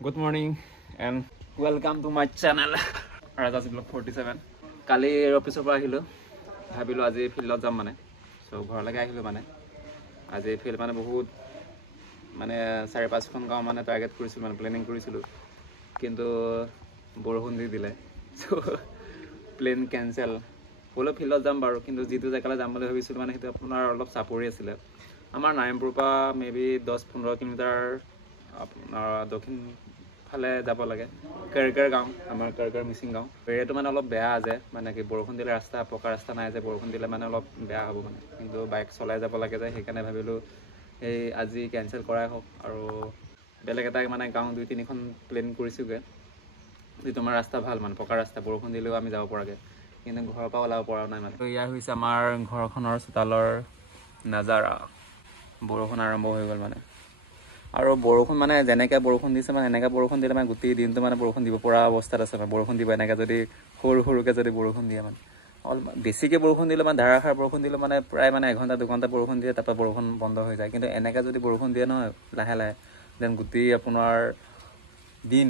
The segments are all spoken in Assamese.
Good morning and welcome to my channel Rajas Vlog 47 কালি অফিসৰ পৰা আহিলো ভাবিলো আজি ফিল্ডত যাম মানে সো ঘৰলৈকে আহিলো মানে আজি ফিল্ড মানে বহুত মানে 4-5খন গাঁও মানে টাৰ্গেট কৰিছিল মানে প্লেনিং কৰিছিল কিন্তু বৰষুণ দি দিলে সো প্লেন কেনসেল হলো ফিল্ডত যাম বাৰু কিন্তু যেটো জায়গালৈ যাম বুলি ভাবিছিল মানে হেতু আপোনাৰ অলপ চাপৰি আছিল আমাৰ নাৰায়ণপুৰৰ পৰা মেবি 10-15 কিলোমিটাৰ আপোনাৰ দক্ষিণ ফালে যাব লাগে কেৰকেৰ গাঁও আমাৰ কেৰকেৰ মিচিং গাঁও এৰিয়াটো মানে অলপ বেয়া আছে মানে কি বৰষুণ দিলে ৰাস্তা পকা ৰাস্তা নাই যে বৰষুণ দিলে মানে অলপ বেয়া হ'ব মানে কিন্তু বাইক চলাই যাব লাগে যে সেইকাৰণে ভাবিলো এই আজি কেনসেল কৰাই হোক আৰু বেলেগ এটা মানে গাঁও 2-3খন প্লেন কৰিছোগে যে তোমাৰ ৰাস্তা ভাল মানে পকা ৰাস্তা বৰষুণ দিলেও আমি যাব পৰাগে কিন্তু ঘৰৰ পৰা ওলাব পৰা নাই মানে ইয়া হৈছে আমাৰ ঘৰখনৰ চোতালৰ নজাৰা বৰষুণ আৰম্ভ হৈ গ'ল মানে আৰু বৰষুণ মানে যেনেকৈ বৰষুণ দিছে মানে এনেকৈ বৰষুণ দিলে মানে গোটেই দিনটো মানে বৰষুণ দিব পৰা অৱস্থাত আছে মানে বৰষুণ দিব এনেকৈ যদি সৰুকৈ যদি বৰষুণ দিয়ে মানে বেছিকৈ বৰষুণ দিলে মানে ধাৰাসাৰ বৰষুণ দিলে মানে প্ৰায় মানে 1-2 ঘণ্টা বৰষুণ দিয়ে তাৰপৰা বৰষুণ বন্ধ হৈ যায় কিন্তু এনেকৈ যদি বৰষুণ দিয়ে নহয় লাহে লাহে দেন গোটেই আপোনাৰ দিন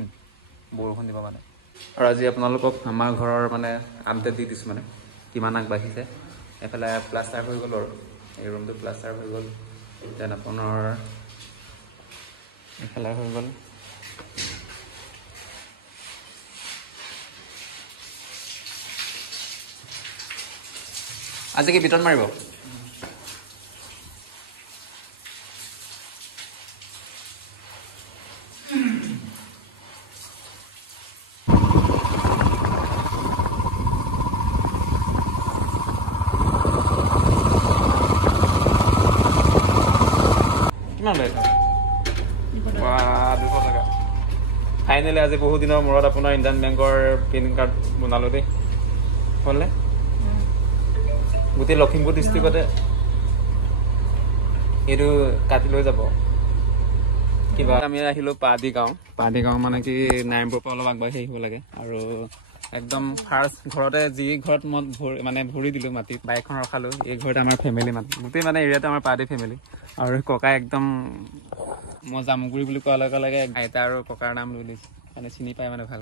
বৰষুণ দিব মানে আৰু আজি আপোনালোকক আমাৰ ঘৰৰ মানে আপডেট দি দিছোঁ মানে কিমান আগবাঢ়িছে এফালে প্লাষ্টাৰ হৈ গ'ল আৰু এই ৰুমটো প্লাষ্টাৰ হৈ গ'ল দেন আপোনাৰ এফালে হৈ গ'ল আজি কি বিটন মাৰিব কিমান লাগে ফাইনেলি আজি বহু দিনৰ মূৰত আপোনাৰ ইণ্ডিয়ান বেংকৰ পিন কাৰ্ড বনালো দেই হ'লনে গোটেই লখিমপুৰ ডিষ্ট্ৰিক্টতে এইটো কাটি লৈ যাব কিবা আমি আহিলো পাদি গাঁও মানে কি নাৰায়ণপুৰৰ পৰা অলপ আগবাঢ়ি আহিব লাগে আৰু একদম ফাৰ্ষ্ট ঘৰতে যি ঘৰত মই মানে ভৰি দিলোঁ মাটিত বাইকখন ৰখালোঁ এই ঘৰতে আমাৰ ফেমিলি মানে গোটেই মানে এৰিয়াটো আমাৰ পাদি ফেমিলি আৰু ককাই একদম মই জামুগুৰি বুলি কোৱাৰ লগে লগে আইতা আৰু ককাৰ নাম লৈ লৈছোঁ মানে চিনি পাই মানে ভাল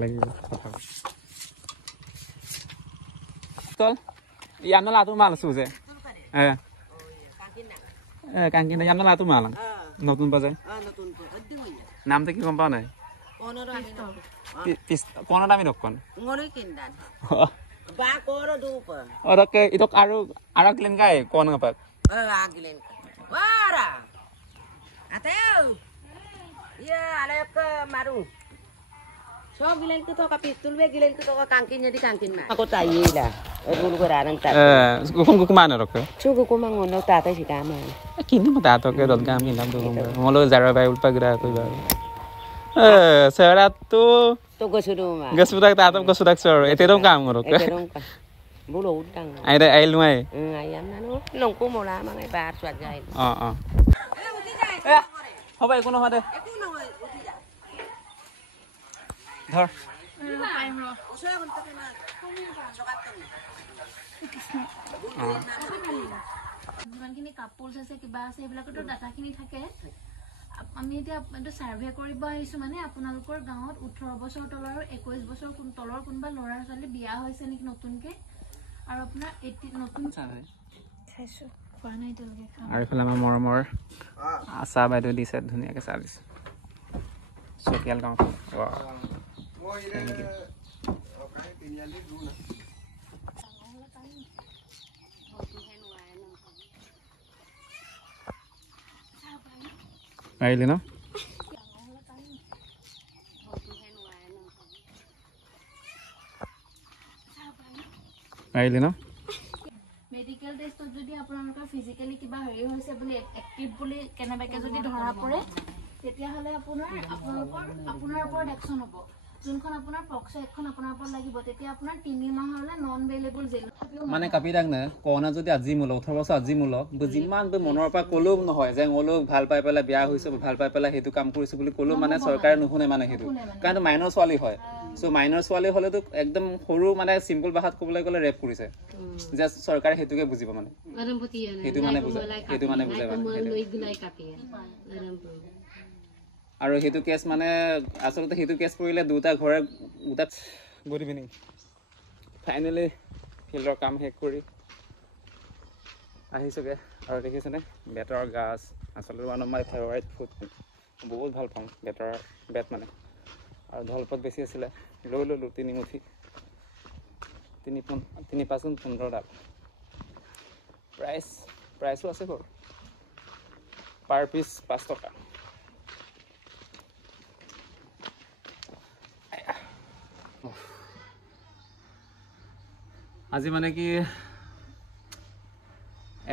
লাগিব কথা চল ইয়াৰ লাটো মাল আছো যে কাংকিনা ইয়াৰ লাটো মাল নতুন বাজার নামটা কি গম পাও নাই কোনটা আমি দোকান ওকে ইটো আৰু ক্লিন গাই কোন গাপাক maru so gilen ko to ka pistol be gilen ko to ka kangkin jadi kangkin ma ako tayila dulu ko ranang ta kung kumana rok chugo ko mangono tata si kama kini mata to ke dot gam hinam to ngolo zara bai ulpa gra ko ba serat to go sudu ma gasudak ta to gasudak sir ete dong kam rok ete dong ka bulo utang ai dai ai luai ayam nanu long ko mola ma ngai bar swat jai হবে কোনো হদে ধর যিমানখিনি কাপোৰ আছে কিবা আছে এইবিলাকতো ডাটাখিনি থাকে আমি এতিয়া এইটো সাৰ্ভে কৰিব আহিছো মানে আপোনালোকৰ গাঁৱত 18 বছৰ তলৰ আৰু 21 বছৰ তলৰ কোনবা ল'ৰা ছোৱালী বিয়া হৈছে নেকি নতুনকে আৰু আপোনাৰ নতুন চাই খাইছো খোৱা নাই তেওঁলোকে আৰু এইফালে আমাৰ মৰমৰ আশা বাইদেউ দিছে ধুনীয়াকৈ চাৰ্ভিছ চকিয়াল গাঁও আহিলি ন আহিলি ন মেডিকেল টেষ্টত যদি আপোনালোকৰ ফিজিক্যালি কিবা হেৰি হৈছে বুলি এক্টিভ বুলি কেনেবাকে যদি ধৰা পৰে তেতিয়াহ'লে আপোনাৰ ওপৰত একচন হ'ব যোনখন আপোনাৰ পক্সো এখন আপোনাৰ ওপৰত লাগিব তেতিয়া আপোনাৰ 3 মাহলৈ নন বেলেবল জেল মানে কাপি দাগ না কোনা যদি আজি মূল 18 বছৰ আজি মূল যিমান বে মনৰ পৰা কলো নহয় যে ওলো ভাল পাই পেলা বিয়া হৈছে ভাল পাই পেলা হেতু কাম কৰিছে বুলি কলো মানে চৰকাৰে নুশুনে মানে হেতু কাৰণ মাইনৰ ছোৱালী হয় সো মাইনৰ ছোৱালী হলে তো একদম সৰু মানে সিম্পল ভাষাত ক'বলৈ গলে ৰেপ কৰিছে যে চৰকাৰে হেতুকে বুজিব মানে হেতু মানে বুজায় মানে আৰু সেইটো কেছ মানে আচলতে সেইটো কেছ পৰিলে দুটা ঘৰে দুটা গুড ইভিনিং ফাইনেলি ফিল্ডৰ কাম শেষ কৰি আহিছোগে আৰু দেখিছেনে বেটৰ গাছ আচলতে one of my favourite food বহুত ভাল পাওঁ বেটৰ বেট মানে আৰু ঢলপত বেছি আছিলে লৈ ল'লোঁ 3 মুঠি 3-5 ডাল প্ৰাইচো আছে বাৰু পাৰ পিচ 5 টকা আজি মানে কি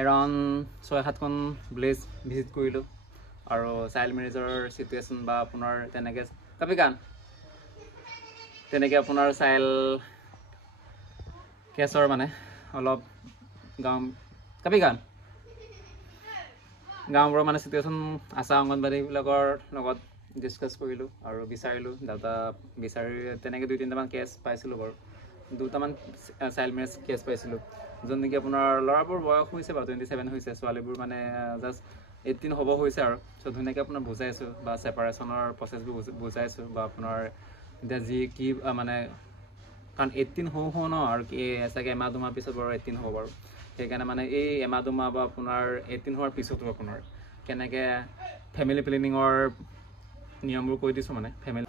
এৰাউণ্ড 6-7খন ভিলেজ ভিজিট কৰিলোঁ আৰু চাইল্ড মেৰেজৰ চিটুৱেশ্যন বা আপোনাৰ তেনেকৈ আপোনাৰ চাইল্ড কেছৰ মানে অলপ গাঁওবোৰৰ মানে চিটুৱেশ্যন আশা অংগনবাড়ীবিলাকৰ লগত ডিছকাছ কৰিলোঁ আৰু বিচাৰিলোঁ ডাটা বিচাৰি তেনেকৈ 2-3টামান কেছ পাইছিলোঁ বাৰু 2টামান চাইল্ড মেৰেজ কেছ পাইছিলোঁ যোন নেকি আপোনাৰ ল'ৰাবোৰ বয়স হৈছে বাৰু 27 হৈছে ছোৱালীবোৰ মানে জাষ্ট 18 হ'ব হৈছে আৰু চ' ধুনীয়াকৈ আপোনাৰ বুজাইছোঁ বা ছেপাৰেশ্যনৰ প্ৰচেছবোৰ বুজাইছোঁ বা আপোনাৰ এতিয়া যি কি মানে কাৰণ 18 হওঁ ন আৰু কি চাগে এমাহ দুমাহ পিছত বাৰু 18 হ'ব বাৰু সেইকাৰণে মানে এই এমাহ দুমাহ বা আপোনাৰ 18 হোৱাৰ পিছতো আপোনাৰ কেনেকৈ ফেমিলি প্লেনিঙৰ নিয়মবোৰ কৈ দিছোঁ মানে ফেমিলি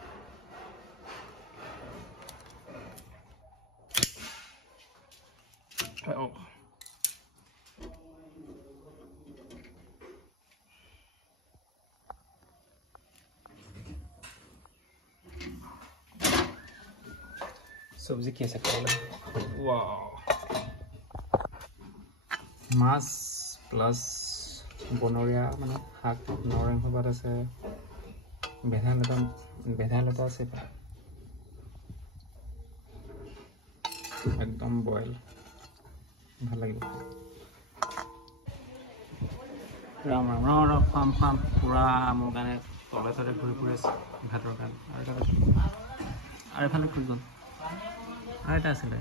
চব্জি কি আছে মাছ প্লাছ বনৰীয়া মানে শাক নৰসিংহ পাত আছে ভেদাইলতা আছে একদম বইল ভাল লাগিব ৰাম খাম পুৰা মোৰ কাৰণে তলে তলে ঘূৰি ফুৰি আছে ভাতৰ কাৰণে আৰু এফালে খোজন আৰু এটা আছিলে